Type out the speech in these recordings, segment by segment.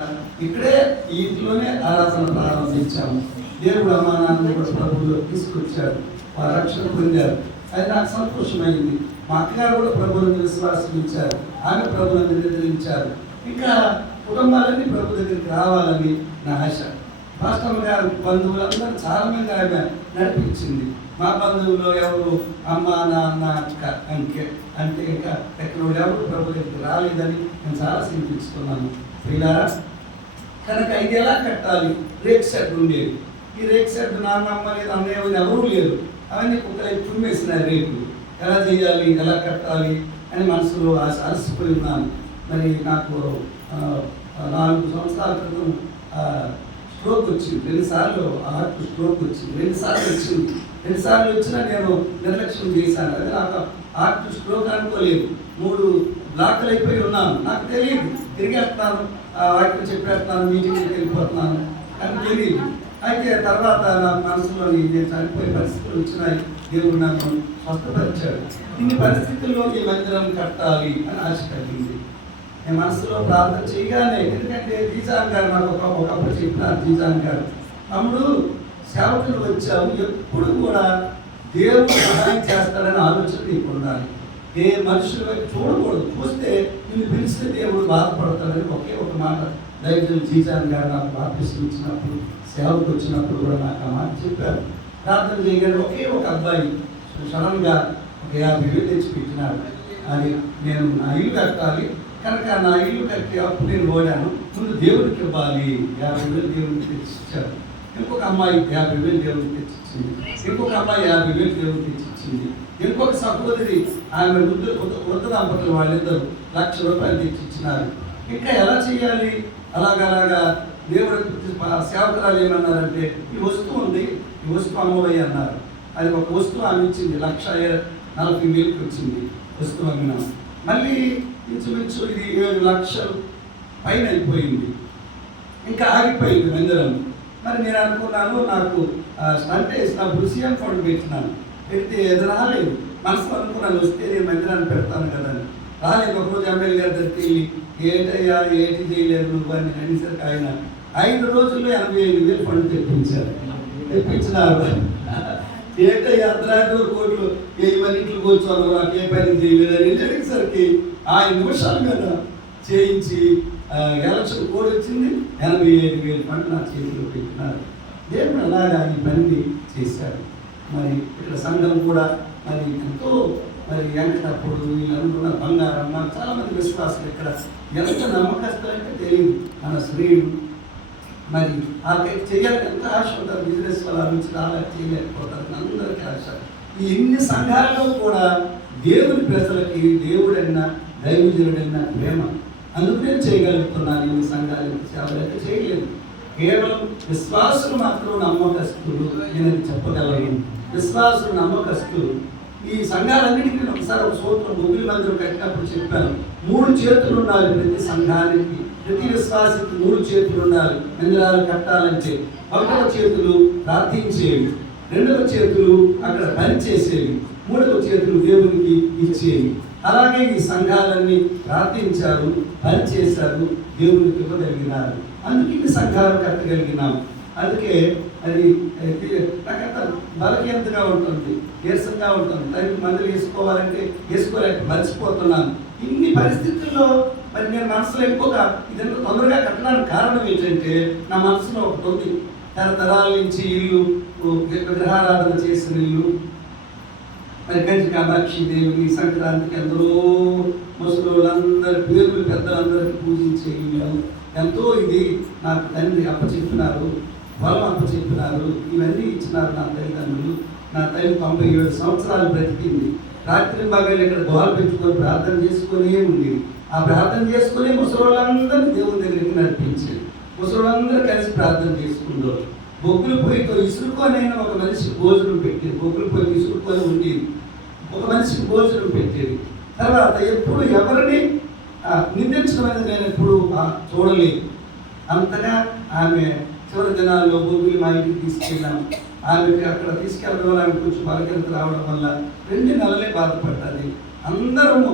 ఇక్కడే ఈ ఇంట్లోనే ఆరాధన ప్రారంభించాము. దేవుడు అమ్మానాన్ని కూడా ప్రభువులో తీసుకొచ్చాడు, వారు రక్షణ పొందారు. అది నాకు సంతోషమైంది. మా అక్కగారు కూడా ప్రభువుని విశ్వాసించారు, ఆమె ప్రభువుని నిద్రించారు. ఇంకా కుటుంబాలన్నీ ప్రభు దగ్గరికి రావాలని నా ఆశ. పాస్టర్ గారు బంధువులందరూ చాలా మంది ఆమె నడిపించింది. మా బంధువుల్లో ఎవరు అమ్మ నాన్న అక్క అంటే ఇంకా ఎక్కడ ఎవరు ప్రభు దగ్గరికి రాలేదని నేను చాలా చింతిస్తున్నాను. పిల్లారా, కనుక ఇది ఎలా కట్టాలి? రేక్ షెడ్ ఉండేది. ఈ రేక్ షెడ్ నాన్నమ్మ లేదు, అన్నయ్య ఎవరూ లేరు. అవన్నీ కుక్కలకి తుమ్మేసినాయి రేకులు. ఎలా చేయాలి, ఎలా కట్టాలి అని మనసులో అలసిపోయి ఉన్నాను. మరి నాకు 4 సంవత్సరాల క్రితం స్ట్రోక్ వచ్చింది. 2 సార్లు హార్ట్ స్ట్రోక్ వచ్చింది. 2 సార్లు వచ్చింది. 2 సార్లు వచ్చినా నేను నిర్లక్ష్యం చేశాను. అది నాకు హార్ట్ స్ట్రోక్ అనుకోలేదు. 3 బ్లాక్లు అయిపోయి ఉన్నాను. నాకు తెలియదు. తిరిగేస్తాను, వాటిని చెప్పేస్తాను, మీటింగ్కి వెళ్ళిపోతున్నాను అని తెలియదు. అయితే తర్వాత నా మనసులో నేను చనిపోయే పరిస్థితులు వచ్చినాయి. దేవుడు నన్ను స్వస్థపరిచాడు. ఇన్ని పరిస్థితుల్లో ఈ మందిరం కట్టాలి అని ఆశ కలిగింది. నేను మనసులో ప్రార్థన చేయగానే, ఎందుకంటే జీజాన్ గారు నాకు ఒకప్పుడు చెప్పినారు. జీజాన్ గారు, తమ్ముడు సేవకులు వచ్చావు, ఎప్పుడు కూడా దేవుడు సహాయం చేస్తాడని ఆలోచన నీకు ఉండాలి. ఏ మనుషుల వైపు చూడకూడదు. చూస్తే నిన్ను పిలిస్తే దేవుడు బాధపడతాడని ఒకే ఒక మాట దైవజనులు జీజాన్ గారు నాకు బాప్తిసం ఇచ్చినప్పుడు, సేవకు వచ్చినప్పుడు కూడా నాకు ఆ మాట చెప్పారు. ప్రార్థన చేయగానే ఒకే ఒక అబ్బాయి సడన్గా ఒక 50,000 తెచ్చి పెట్టినాడు. అది నేను నా ఇల్లు కట్టాలి కనుక నా ఇల్లు కట్టి అప్పుడు నేను ఓడాను. ముందు దేవుడికి ఇవ్వాలి. 50,000 దేవుడికి తెచ్చిచ్చాడు. ఇంకొక అమ్మాయి 50,000 దేవుడికి తెచ్చిచ్చింది. ఇంకొక అమ్మాయి 50,000 దేవుడికి తెచ్చిచ్చింది. ఇంకొక సహోదరి ఆమె వృద్ధ దంపతులు వాళ్ళిద్దరు ₹1,00,000 తెచ్చిచ్చినారు. ఇంకా ఎలా చేయాలి? అలాగలాగా దేవుడు సేవకురాలు ఏమన్నారంటే, ఈ వస్తువు ఉంది, ఈ వస్తువు అమ్మవయ్య అన్నారు. అది ఒక వస్తువు ఆమె ఇచ్చింది. 1,40,000 వచ్చింది వస్తువు అమ్మినాం. మళ్ళీ ఇంచుమించు ఇది 7 లక్షలు పైన అయిపోయింది. ఇంకా ఆగిపోయింది మందిరం. మరి నేను అనుకున్నాను, నాకు స్టంట్ వేసినప్పుడు సీఎం ఫండ్ పెట్టినాను. పెడితే అది రాలేదు. మనసులో అనుకున్నాను, వస్తే నేను మందిరాన్ని పెడతాను కదా అని. రాలేదు. ఒకరోజు ఎమ్మెల్యే గారి దగ్గరికి ఏంటయ్యా ఏంటి చేయలేదు నువ్వు అని అనేసరికి ఆయన 5 రోజుల్లో 85,000 ఫండ్ తెప్పించినారు. ఏంటయ్యా అర్ధరాత్రి కోట్లు 1000 మంది ఇంట్లో కూర్చోను, నాకు ఏ పని చేయలేదు అని అడిగేసరికి 5 నిమిషాల మీద చేయించి ఎలక్షన్ కోడ్ వచ్చింది. 85,000 ఫండ్ నా చేతిలో పెట్టినారు. దేవుడు అలాగా ఈ పనిని చేశారు. మరి ఇక్కడ సంఘం కూడా మరి ఎంతో మరి వెంకటప్పుడు వీళ్ళందరూ బంగారం, నాకు చాలామంది విశ్వాసులు ఇక్కడ ఎంత నమ్మకస్తులంటే తెలియదు. మన స్త్రీలు మరి ఆ చేయాలి ఎంత ఆశ ఉంటారు. బిజినెస్ వాళ్ళ నుంచి అలా చేయలేకపోతారు. అందరికీ ఆశ. ఈ ఇన్ని సంఘాల్లో కూడా దేవుని ప్రజలకి దేవుడన్నా దైవజనుడన్నా ప్రేమ. అందుకే చేయగలుగుతున్నాను. ఇన్ని సంఘాలు సేవలైతే చేయలేదు. కేవలం విశ్వాసులు మాత్రం నమ్మకస్తులు. నేను చెప్పగలను, విశ్వాసులు నమ్మకస్తులు. ఈ సంఘాలన్నిటికీ ఒకసారి ఒక సూత్రం గుగ్గిలి మందిరం కట్టినప్పుడు చెప్పాను. 3 చేతులు ఉండాలి ప్రతి సంఘానికి. ప్రతి విశ్వాసికి 3 చేతులు ఉండాలి. మందిరాలు కట్టాలంటే 1వ చేతులు ప్రార్థించేవి, 2వ చేతులు అక్కడ పనిచేసేవి, 3వ చేతులు దేవునికి ఇచ్చేవి. అలాగే ఈ సంఘాలన్నీ ప్రార్థించారు, పనిచేశారు, దేవునికి ఇవ్వగలిగినారు. అందుకే ఈ సంఘాలు కట్టగలిగినాం. అందుకే అది నాకంత బలహీనతగా ఉంటుంది, నీరసంగా ఉంటుంది. దానికి మందులు వేసుకోవాలంటే వేసుకోలేక మర్చిపోతున్నాను. ఇన్ని పరిస్థితుల్లో మరి నేను మనసులో ఎక్కువగా ఇదంతా తొందరగా కట్టడానికి కారణం ఏంటంటే, నా మనసులో ఒకటి ఉంది. తరతరాల నుంచి ఇల్లు, విగ్రహారాధన చేసిన ఇల్లు, మరి కంచి కామాక్షి దేవిని సంక్రాంతికి ఎందరో ముసలోళ్ళందరి పేర్లు పెద్దలందరికీ పూజించే ఇల్లు. ఎంతో ఇది నాకు తండ్రి అప్పచెప్పినారు, పొలం అప్పచెప్పినారు, ఇవన్నీ ఇచ్చినారు నా తల్లిదండ్రులు. నా తల్లి 97 సంవత్సరాలు బ్రతికింది. రాత్రి మగళ్ళు ఇక్కడ గోలు పెట్టుకొని ప్రార్థన చేసుకునే ఉంది. ఆ ప్రార్థన చేసుకుని ముసలోళ్ళందరినీ దేవుని దగ్గరికి నడిపించేది. ముసలోళ్ళందరూ కలిసి ప్రార్థన చేసుకుంటారు. బొగ్గుల పొయ్యితో ఇసురుకొనైనా ఒక మనిషికి భోజనం పెట్టేది. బొగ్గుల పొయ్యి ఇసురుకొని ఉండేది, ఒక మనిషికి భోజనం పెట్టేది. తర్వాత ఎప్పుడు ఎవరిని నిందించడం అనేది నేను ఎప్పుడు చూడలేదు. అంతగా ఆమె చివరి దినాల్లో బొగ్గులు మా ఇంటికి తీసుకెళ్ళాము. ఆమెకి అక్కడ తీసుకెళ్ళడం వల్ల ఆమె కొంచెం బలహీనత రావడం వల్ల 2 నెలలే బాధపడ్డది. అందరము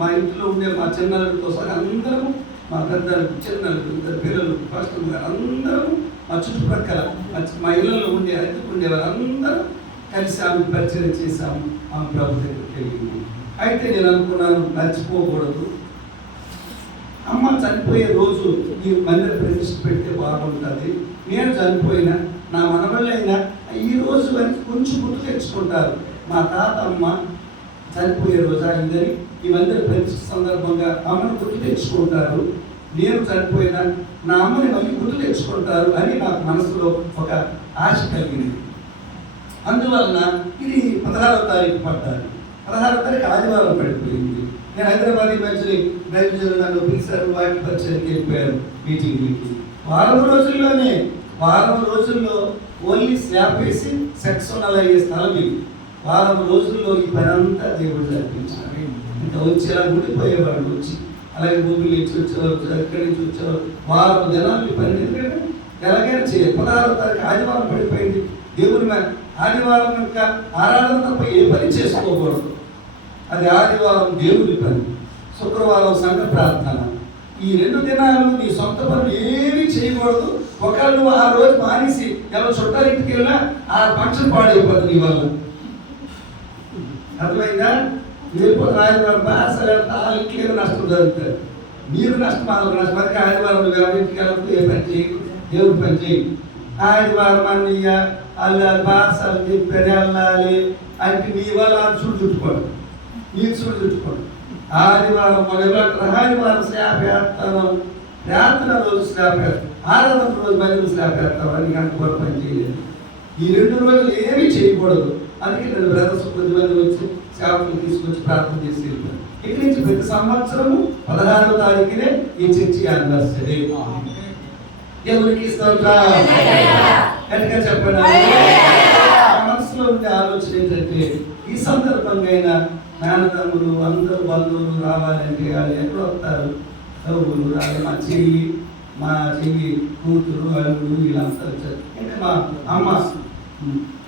మా ఇంట్లో ఉండే మా చిన్నలతో సహా అందరము మా పెద్దలు చిన్నలు ఇద్దరు పిల్లలు ఫస్ట్ అందరూ మా చుట్టుపక్కల మా ఇళ్ళలో ఉండే అద్దెకుండే వారందరూ కలిసి ఆమె పరిచయం చేశాము. ఆమె ప్రభు దగ్గరికి వెళ్ళింది. అయితే నేను అనుకున్నాను మర్చిపోకూడదు, అమ్మ చనిపోయే రోజు ఈ మందిర ప్రతిష్ఠ పెడితే బాగుంటుంది, నేను చనిపోయినా నా మనవళ్ళైనా ఈ రోజు అని కొంచెం గుర్తు తెచ్చుకుంటారు. మా తాత అమ్మ చనిపోయే రోజు అయిందని ఈ మందిర ప్రతిష్ఠ సందర్భంగా అమ్మను గుర్తు తెచ్చుకుంటారు, నేను చనిపోయినా నా అమ్మని మళ్ళీ గుర్తు తెచ్చుకుంటారు అని నాకు మనసులో ఒక ఆశ కలిగింది. అందువలన ఇది 16వ తారీఖు పడ్డాను. 16వ తారీఖు ఆదివారం పడిపోయింది. నేను హైదరాబాద్ మధ్యని డ్రైవ్ నన్ను పిలిచారు, వాటి పరిచయానికి వెళ్ళిపోయారు మీటింగ్లకి. వారం రోజుల్లో ఓన్లీ స్లాబ్ వేసి సెక్షనల్ అయ్యే స్థలం ఇది. వారం రోజుల్లో ఈ పని అంతా దేవుడు జరిపించారు. ఇంకా వచ్చి అలా ఉండిపోయేవాళ్ళు, వచ్చి అలాగే భూములు నుంచి వచ్చేవారు, ఎక్కడి నుంచి వచ్చేవారు. వారం జనాలు ఈ పని ఎందుకంటే ఎలాగైనా చేయాలి. 16వ తారీఖు ఆదివారం పడిపోయింది. దేవుని మీద ఆదివారం యొక్క ఆరాధన తప్ప ఏ పని చేసుకోకూడదు. అది ఆదివారం దేవుని పని, శుక్రవారం సంఘ ప్రార్థన. ఈ 2 దినాలు నీ సొంత పనులు ఏమీ చేయకూడదు. ఒకవేళ నువ్వు ఆ రోజు మానేసి ఎవరు చుట్టాలింటికి వెళ్ళినా ఆ ఫంక్షన్ పాడైపోతుంది నీ వల్ల. అర్థమైందా? వెళ్ళిపోతే ఆదివారం బాగా ఇంట్లో నష్టం జరుగుతుంది. మీరు నష్టం, వాళ్ళకి నష్టం. మరి ఆదివారం నువ్వు ఎవరింటికి వెళ్ళదు, ఏ పని చేయకు, దేవుడి పని చేయకు. ఆదివారం అన్నయ్య అల్లాలి బాసాలు చెప్పారు వెళ్ళాలి అంటే మీ వల్ల చూడు చుట్టుకోండి, మీరు చూడు చుట్టుకోండి. ఆదివారం ఆదివారం స్లాబ్ వేస్తాను, ప్రార్థన రోజు స్లాబ్ వేస్తాను, ఆరాధన రోజు మళ్ళీ స్లాబ్ వేస్తాను అని గంట వరకు పని చేయలేదు. ఈ 2 రోజులు ఏమీ చేయకూడదు. అందుకే నేను బ్రదర్స్ కొద్దిమంది వచ్చి సేవకులు తీసుకొచ్చి ప్రార్థన చేసి వెళ్ళిపోయాను. ఇక్కడి నుంచి ప్రతి సంవత్సరము 16వ తారీఖునే ఈ చర్చి యానివర్సరీ. ఎవరికి గట్టిగా చెప్పండి. మనసులో ఉండే ఆలోచన ఏంటంటే ఈ సందర్భంగా అయినా నాన్నదమ్ములు అందరూ బంధువులు రావాలంటే వాళ్ళు ఎక్కడ వస్తారు? ఎవరు రావాలి? మా చెల్లి కూతురు అల్లుడు వీళ్ళంతా వచ్చారు. ఇంకా మా అమ్మ